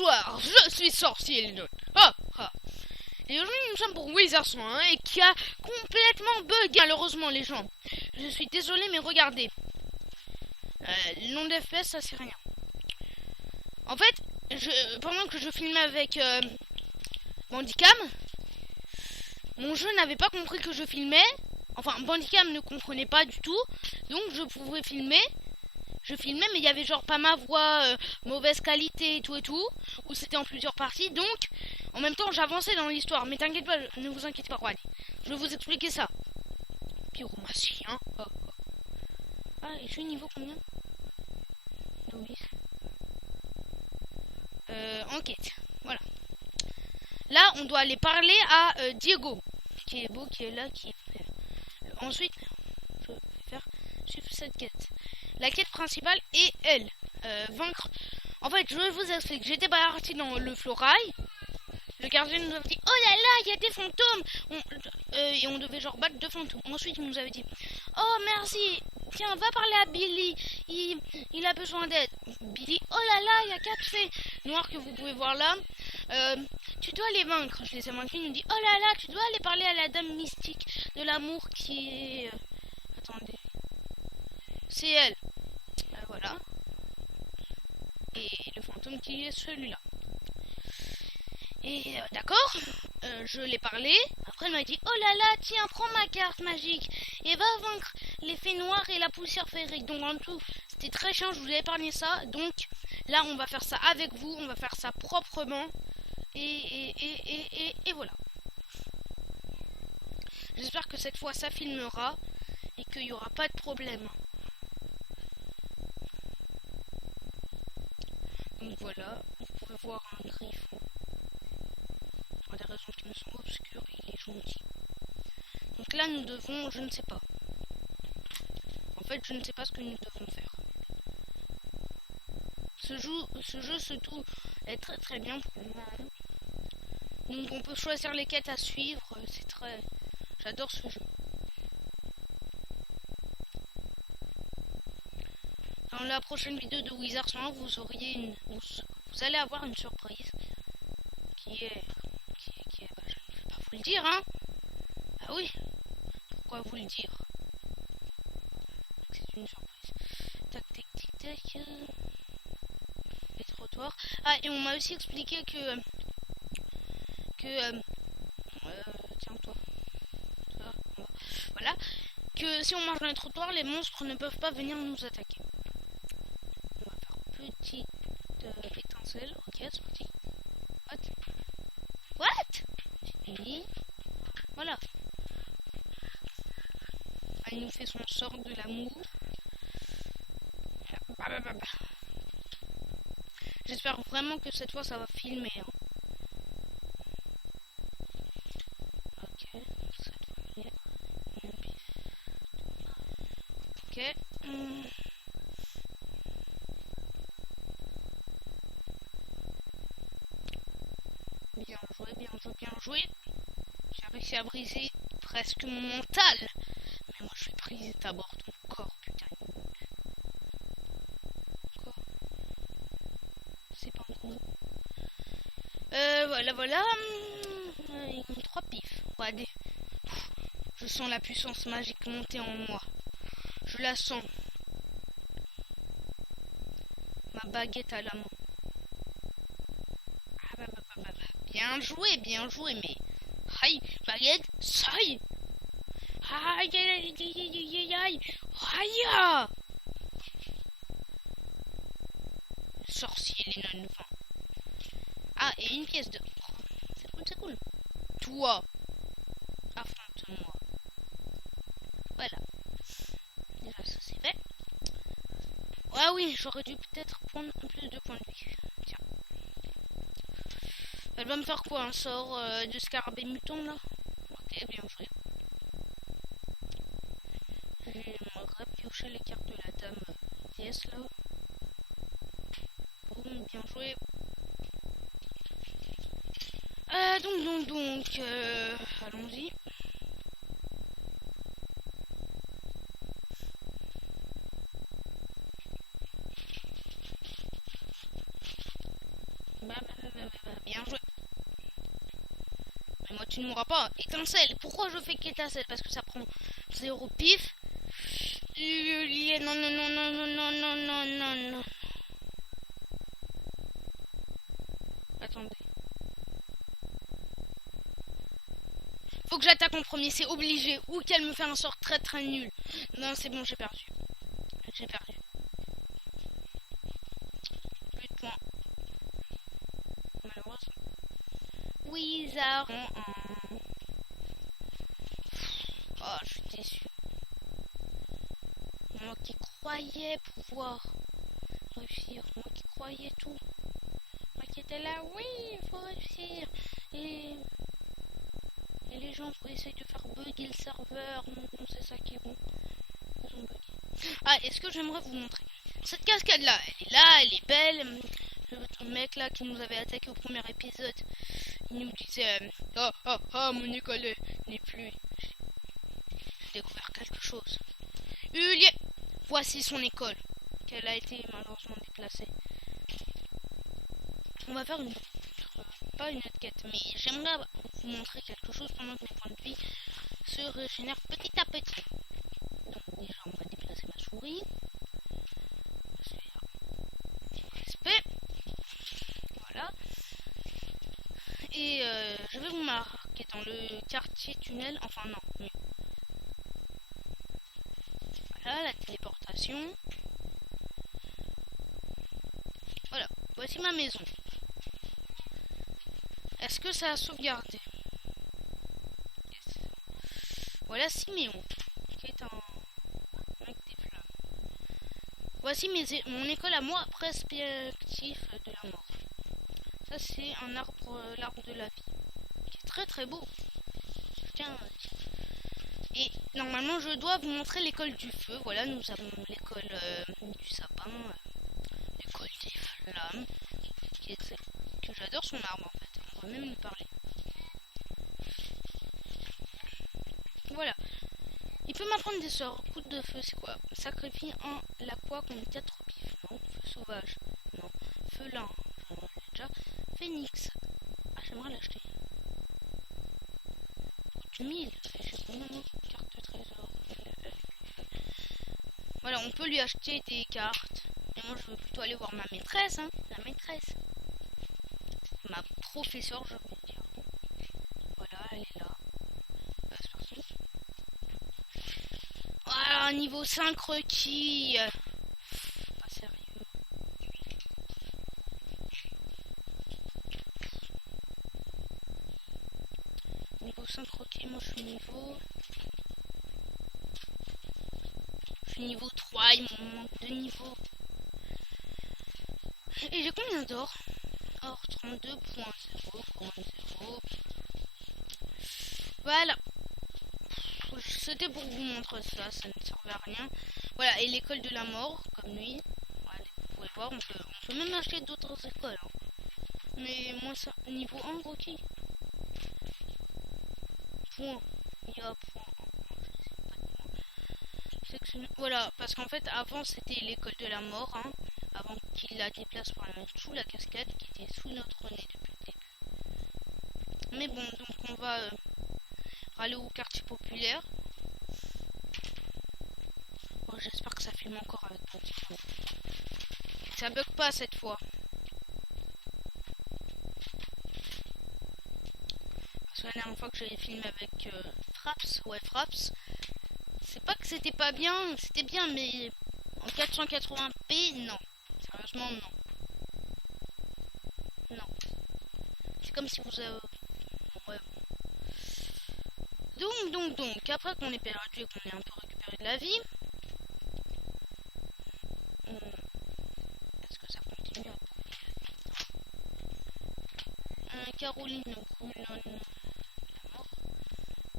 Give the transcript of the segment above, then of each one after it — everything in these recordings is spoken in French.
Bonjour, je suis sorcier Lennon. Ah, ah. Et aujourd'hui nous sommes pour Wizard 101 et qui a complètement bugué malheureusement les gens. Je suis désolé mais regardez. Le nom d'FPS ça c'est rien. En fait, pendant que je filmais avec Bandicam, mon jeu n'avait pas compris que je filmais. Enfin, Bandicam ne comprenait pas du tout. Donc je pouvais filmer. Je filmais mais il y avait genre pas ma voix, mauvaise qualité et tout, ou c'était en plusieurs parties, donc en même temps j'avançais dans l'histoire, mais t'inquiète pas, ne vous inquiétez pas, regardez, je vais vous expliquer ça. Pyromancie, hein. Oh, oh. Ah, et je suis niveau combien? Oui. Enquête, voilà. Là on doit aller parler à Diego, qui est beau, qui est là, qui est... ensuite, je vais faire suivre cette quête. La quête principale est elle. Vaincre. En fait, je vous explique. J'étais parti dans le florail. Le gardien nous avait dit oh là là, il y a des fantômes. Et on devait genre battre 2 fantômes. Ensuite, il nous avait dit oh merci. Tiens, va parler à Billy. Il a besoin d'aide. Billy, oh là là, il y a 4 fées noires que vous pouvez voir là. Tu dois les vaincre. Je les ai vaincus. Il nous dit oh là là, tu dois aller parler à la dame mystique de l'amour qui est. Attendez. C'est elle. Voilà. Et le fantôme qui est celui-là. Et d'accord, je l'ai parlé. Après elle m'a dit oh là là, tiens, prends ma carte magique et va vaincre les fées noires et la poussière féerique. Donc en tout, c'était très chiant, je vous ai épargné ça. Donc là, on va faire ça avec vous, on va faire ça proprement. Et voilà. J'espère que cette fois ça filmera et qu'il n'y aura pas de problème. Donc voilà, vous pouvez voir un griffon. Pour des raisons qui me sont obscures, il est gentil. Donc là, nous devons, je ne sais pas. En fait, je ne sais pas ce que nous devons faire. Ce jeu surtout est très très bien pour moi. Donc on peut choisir les quêtes à suivre. C'est très... J'adore ce jeu. Dans la prochaine vidéo de Wizard 101, vous allez avoir une surprise qui est bah, je ne vais pas vous le dire, hein. Ah oui, pourquoi vous le dire? C'est une surprise. Tac, tac, tic, tac. Les trottoirs. Ah, et on m'a aussi expliqué que tiens toi. Voilà. Que si on marche dans les trottoirs, les monstres ne peuvent pas venir nous attaquer. On va faire petite étincelle. Ok, c'est parti. What? Et voilà. Elle nous fait son sort de l'amour. J'espère vraiment que cette fois ça va filmer. Hein. Ok. Ok. Bien joué, bien joué, bien joué. J'ai réussi à briser presque mon mental. Mais moi je vais briser d'abord ton corps, putain. Quoi? C'est pas gros. Voilà. Ils ont 3 pifs. Regardez. Je sens la puissance magique monter en moi. Je la sens. Ma baguette à la main. Bien joué, mais... Aïe, baguette, aïe. Aïe, aïe, aïe, aïe, aïe. Sorcier, les nonnes. Ah, et une pièce d'or. C'est cool. Toi, affronte-moi. Voilà. Déjà, ça c'est fait. Ah oui, j'aurais dû peut-être prendre plus de points de vie. Tiens. Elle va me faire quoi? Un sort de scarabée mutant là? Ok, bien joué. J'aimerais piocher les cartes de la dame déesse là. Boum, bien joué. Donc, allons-y. Bam. tu ne mourras pas. Étincelle. Pourquoi je fais qu'étincelle? Parce que ça prend 0 pif. Non, non, non, non, non, non, non, non, non, non. Attendez. Faut que j'attaque en premier, c'est obligé. Ou qu'elle me fait un sort très très nul. Non, c'est bon, j'ai perdu. J'ai perdu. Plus de points. Malheureusement. Wizard. Oh, je suis déçu. Moi qui croyais pouvoir réussir. Moi qui croyais tout. Moi qui étais là, oui, il faut réussir. Et les gens essaient de faire bugger le serveur. Non, c'est ça qui est bon. Ils ont bugué. Ah, est-ce que j'aimerais vous montrer cette cascade là? Elle est là, elle est belle. Le mec là qui nous avait attaqué au premier épisode, il nous disait mon école n'est plus. J'ai découvert quelque chose. Ulier, voici son école. Qu'elle a été malheureusement déplacée. On va faire pas une autre quête, mais j'aimerais vous montrer quelque chose pendant que mes points de vie se régénèrent petit à petit. Donc déjà on va déplacer ma souris. Respect. Voilà. Et je vais vous marquer dans le quartier tunnel. Enfin non, mieux. Voilà la téléportation. Voilà, voici ma maison. Est-ce que ça a sauvegardé? Yes. Voilà Siméon, qui est un mec des flammes. Voici mon école à moi, perspective de la mort. Ça c'est un arbre, l'arbre de la vie, qui est très très beau. Tiens. Et normalement je dois vous montrer l'école du feu. Voilà, nous avons l'école du sapin, l'école des flammes, que j'adore son arbre en fait. On va même lui parler. Voilà. Il peut m'apprendre des sorts. Coup de feu, c'est quoi? Sacrifie un l'aqua contre 4 pifs. Non. Feu sauvage. Non. Feu lin. J'en ai déjà. Phénix. Ah, j'aimerais l'acheter. Coûte 1000. Je sais pas, non. Carte de trésor. Voilà, on peut lui acheter des cartes. Et moi, je veux plutôt aller voir ma maîtresse, hein. La maîtresse. Ma professeure, je veux dire. Voilà, elle est là. C'est parti. Voilà, niveau 5 requis. Pas sérieux. Niveau 5 requis, moi je suis niveau... Je suis niveau 3, il me manque 2 niveaux. Et j'ai combien d'or? Or 32.0. Voilà. C'était pour vous montrer ça, ça ne servait à rien. Voilà, et l'école de la mort, comme lui. Voilà, vous pouvez voir, on peut même acheter d'autres écoles. Hein. Mais moi, ça, niveau 1, Rocky. Point. Il y a point. Voilà, parce qu'en fait, avant, c'était l'école de la mort. Hein, avant qu'il la déplace pour la mettre sous la cascade, qui était sous notre nez depuis le début. Mais bon, donc on va aller au quartier populaire. Bon, j'espère que ça filme encore avec mon téléphone. Ça bug pas cette fois. Parce que la dernière fois que j'avais filmé avec Fraps, ouais Fraps, c'est pas que c'était pas bien, c'était bien, mais en 480p, non. Sérieusement, non. Non. C'est comme si vous avez... Ouais. Donc, après qu'on ait perdu et qu'on ait un peu récupéré de la vie, est-ce que ça continue à brûler? Caroline Coulon.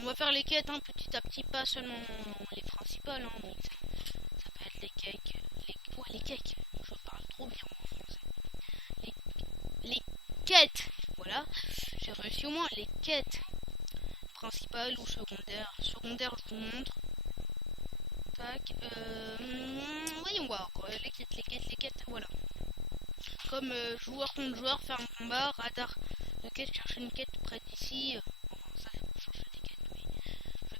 On va faire les quêtes hein, petit à petit, pas seulement les principales, hein, mais ça peut être les cakes. Ouais, les cakes, je parle trop bien en français. Les quêtes, voilà, j'ai réussi au moins les quêtes principales ou secondaires. Secondaires, je vous montre. Tac, voyons voir, les quêtes, voilà. Comme joueur contre joueur, faire un combat, radar de quête, chercher une quête près d'ici.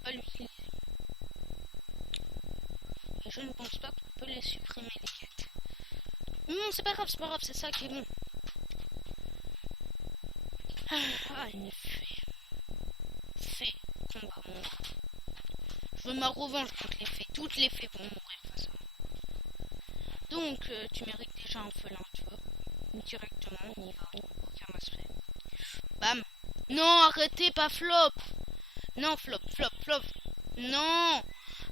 pas l'utiliser. Et je ne pense pas qu'on peut les supprimer les quêtes. Non, c'est pas grave, c'est ça qui est bon. Ah, il me fait combat mon. Je veux ma revanche contre les fées. Toutes les fées vont mourir face à moi. Donc, tu mérites déjà un felin, tu vois. Directement, on y va. Aucun aspect. Bam. Non, arrêtez, pas flop. Non, flop. Non,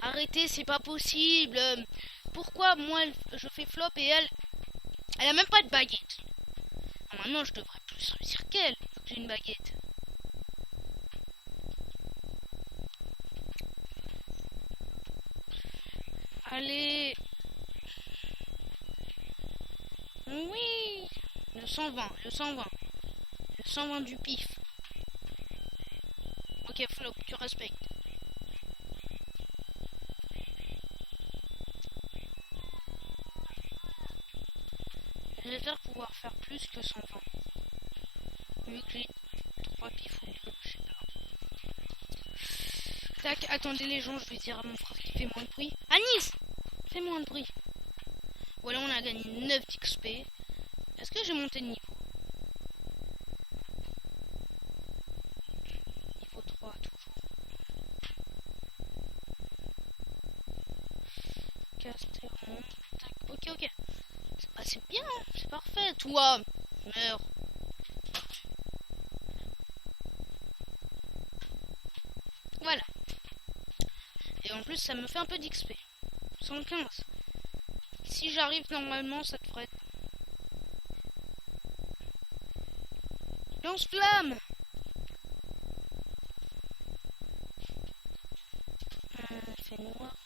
arrêtez, c'est pas possible. Pourquoi moi je fais flop et elle a même pas de baguette. Normalement, je devrais plus réussir qu'elle. J'ai une baguette. Allez. Oui. Le 120 du pif. Ok, flop, tu respectes. J'espère pouvoir faire plus que 120. Vu que j'ai 3 pifs ou 2, je sais pas. Tac, attendez les gens, je vais dire à mon frère qui fait moins de bruit. Anis, fais moins de bruit. Voilà, on a gagné 9 d'XP. Est-ce que j'ai monté de niveau? Niveau 3, toujours. Casteron. Tac, ok. C'est bien, c'est parfait. Toi, meurs. Voilà. Et en plus, ça me fait un peu d'XP. 115. Si j'arrive normalement, ça devrait être... Lance-flamme. C'est noir.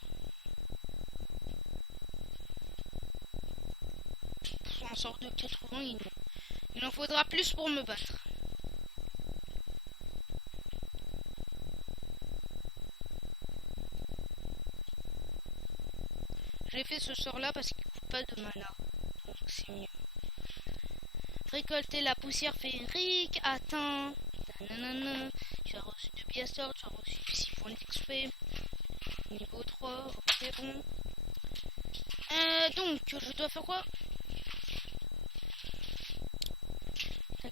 Un sort de 80, il en faudra plus pour me battre. J'ai fait ce sort là parce qu'il ne coûte pas de mana. Donc c'est mieux. Récolter la poussière féerique. Atteint. Nanana. Tu as reçu 2 pièces d'or. Tu as reçu 6 points d'XP. Niveau 3. Ok, bon. Donc, je dois faire quoi?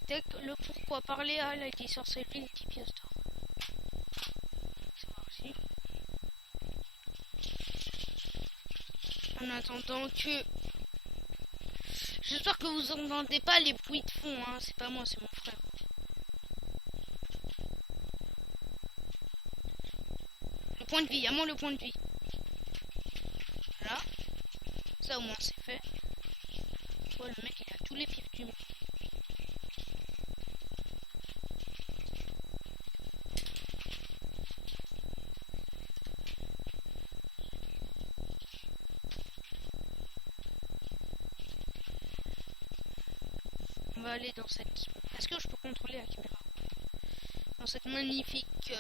Tac, le pourquoi parler à la sorcellerie, les 10 pièces d'or. C'est voir aussi. En attendant que... J'espère que vous entendez pas les bruits de fond, hein. C'est pas moi, c'est mon frère. Le point de vie, à moi le point de vie. Voilà. Ça au moins c'est fait. Oh, le mec il a tous les pifs du monde. On va aller dans cette... Est-ce que je peux contrôler la caméra? Dans cette magnifique...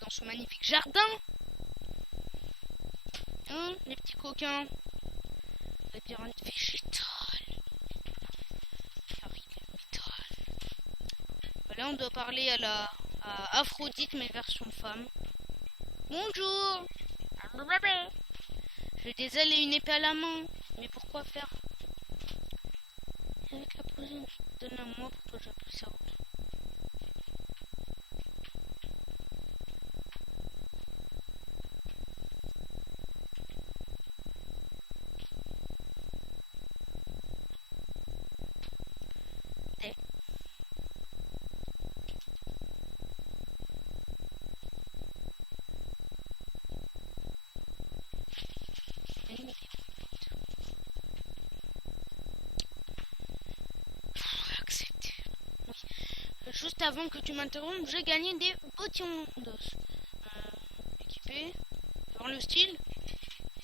dans ce magnifique jardin. Hein, les petits coquins. Labyrinthe végétal. Voilà, on doit parler à Aphrodite, mais version femme. Bonjour. J'ai des ailes et une épée à la main. Mais pourquoi faire? Avec la position, donne-la-moi pour que j'appuie ça. Juste avant que tu m'interrompes, j'ai gagné des bottillons d'os. Équipés. Voir le style.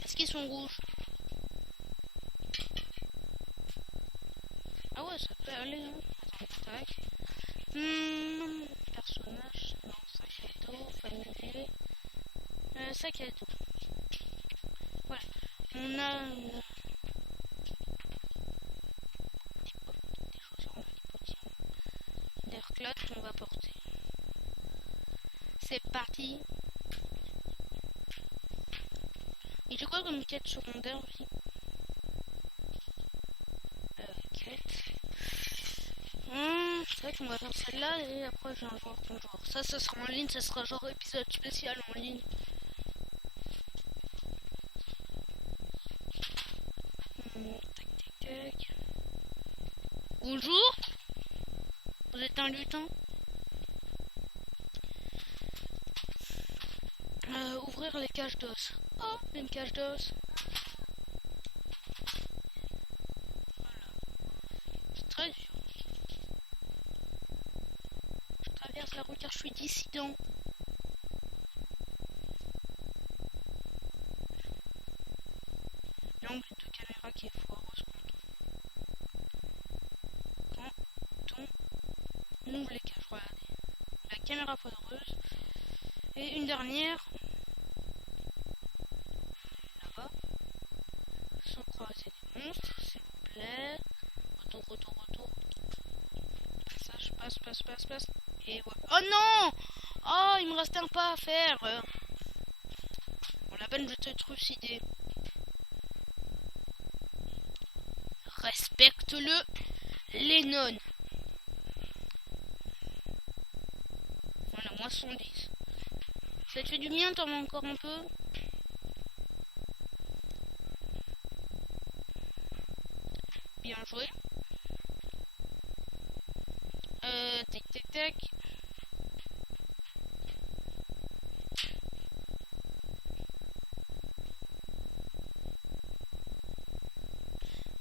Est-ce qu'ils sont rouges? Ah ouais, ça peut aller. Hein. Attends, tac. Personnage. Non, sac à dos. Familier. Sac à dos. Voilà. On a... des chaussures, on a des bottillons. Des reclates qu'on va porter. C'est parti. Et j'ai quoi comme quête secondaire aussi? Quête. C'est vrai qu'on va faire celle-là et après j'ai un joueur contre joueur. Ça sera en ligne, ça sera genre épisode spécial en ligne. Tac tac tac. Bonjour. Vous êtes un lutin? Ouvrir les cages d'os. Oh, une cage d'os. C'est très dur. Je traverse la route car je suis dissident. L'angle de caméra qui est foireuse quand on ouvre les cages. Regardez. La caméra foireuse. Et une dernière. Là-bas. Sans croiser des monstres, s'il vous plaît. Retour. Passage, passe. Et voilà. Oh non! Oh, il me restait un pas à faire. Bon, la peine de te trucider. Respecte-le, Lennon. Voilà, moi 110. Ça te fait du bien, t'en as encore un peu? Bien joué. Tac.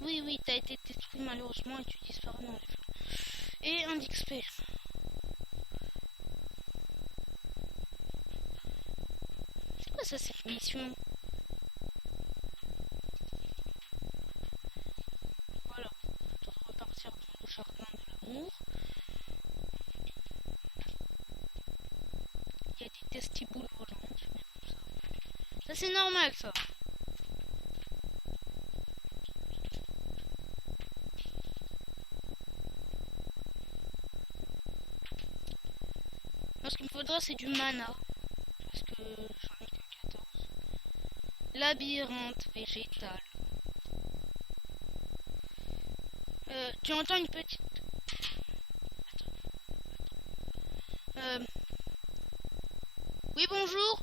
Oui, t'as été détruit malheureusement et tu disparais dans les flammes. Et un XP. C'est quoi ça, cette mission? Voilà. On doit repartir dans le jardin de l'amour. Il y a des testiboules volantes. Ça c'est normal, ça. Moi, ce qu'il me faudra, c'est du mana. Parce que j'en ai que 14. Labyrinthe végétal. Tu entends une petite... Oui, bonjour.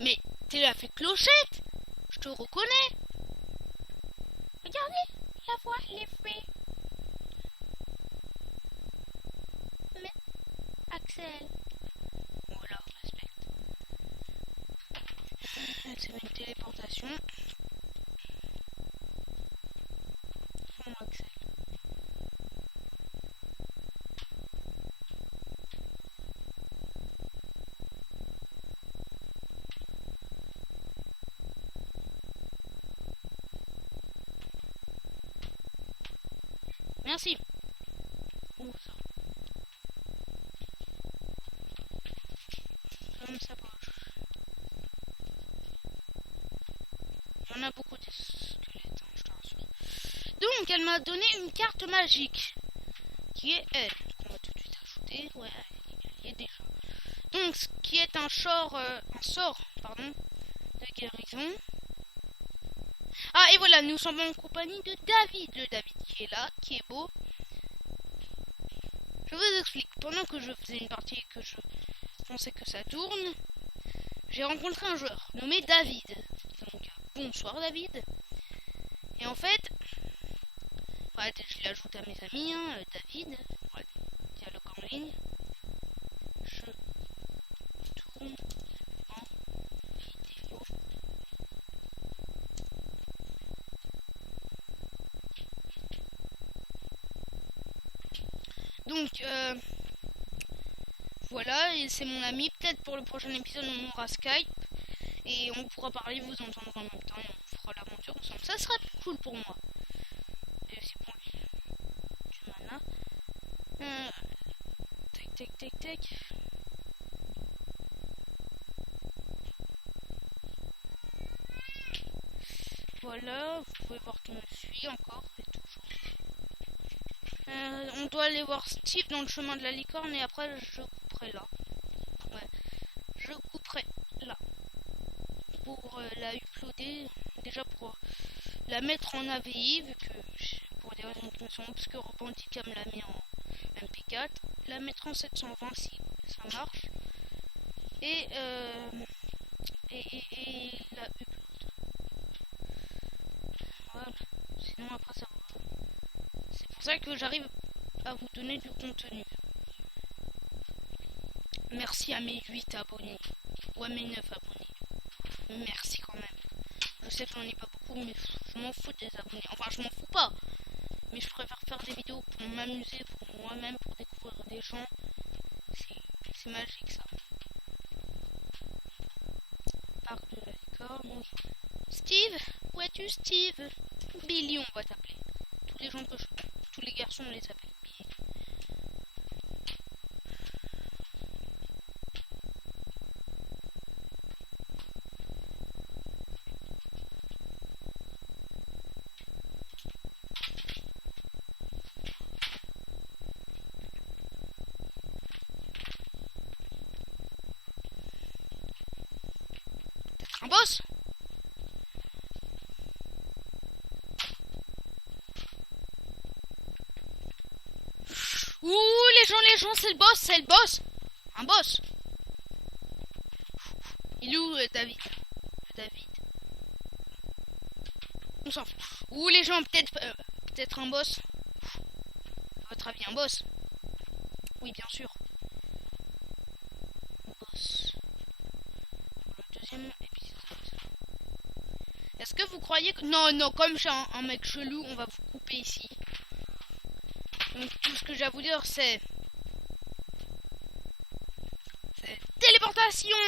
Mais t'es la fée Clochette. Je te reconnais. Regardez, la voix, les fées. Mais, Axel. Voilà, respecte. C'est une téléportation. Sans Axel. Merci. Comme ça poche. Il y en a beaucoup de squelettes, je te rassure. Donc, elle m'a donné une carte magique. Qui est elle. On va tout de suite ajouter. Ouais, il y a déjà. Donc, qui est un sort, de guérison. Ah, et voilà, nous sommes en compagnie de David. Le David qui est là, qui est beau. Je vous explique. Pendant que je faisais une partie et que je pensais que ça tourne, j'ai rencontré un joueur nommé David. Donc, bonsoir David. Et en fait, je l'ajoute à mes amis, David. Dialogue en ligne. Je tourne en vidéo. Donc, voilà, et c'est mon ami. Peut-être pour le prochain épisode, on aura Skype. Et on pourra parler, vous entendre en même temps. Et on fera l'aventure ensemble. Ça sera cool pour moi. Et aussi pour lui. Du mana. Tac. Voilà, vous pouvez voir qu'il me suit encore et toujours. On doit aller voir Steve dans le chemin de la licorne et après je couperai là. Ouais, je couperai là. Pour la uploader, déjà pour la mettre en AVI, vu que pour des raisons qui me sont obscures, Bandicam l'a mis en MP4, la mettre en 720 si ça marche, et la upload. Voilà, sinon après ça va. C'est pour ça que j'arrive à vous donner du contenu. Merci à mes 8 abonnés, ou à mes 9 abonnés. Merci quand même. Je sais que j'en ai pas beaucoup, mais je m'en fous des abonnés. Enfin, je m'en fous pas. Mais je préfère faire des vidéos pour m'amuser, pour moi-même, pour découvrir des gens. C'est magique ça. Parc de la licorne. Steve, où es-tu Steve? Billy, on va t'appeler. Tous les garçons, on les appelle Billy. Un boss? Ouh, les gens, c'est le boss. Un boss. Il est où David? David. On s'en fout. Ouh, les gens, peut-être un boss. À votre avis, un boss? Oui, bien sûr. Boss. Pour le deuxième épisode. Est-ce que vous croyez que... Non, comme j'ai un mec chelou, on va vous couper ici. Donc tout ce que j'ai à vous dire, c'est téléportation.